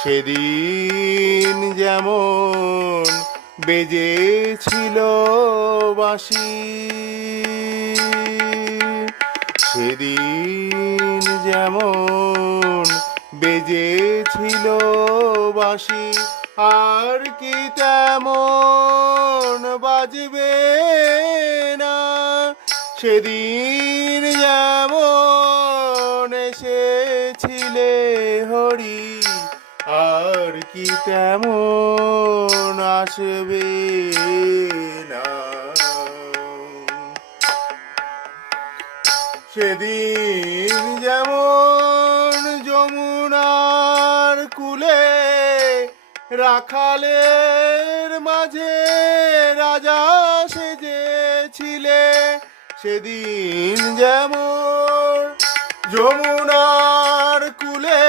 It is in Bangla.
সেদিন যেমন বেজেছিল বাঁশি, সেদিন যেমন বেজেছিল বাঁশি, আর কি তেমন বাজবে না। সেদিন যেমন এসেছিলে হরি, আর কি তেমন আসবে না। সেদিন যেমন যমুনার কূলে রাখালের মাঝে রাজা সেজেছিলে, সেদিন যেমন যমুনার কূলে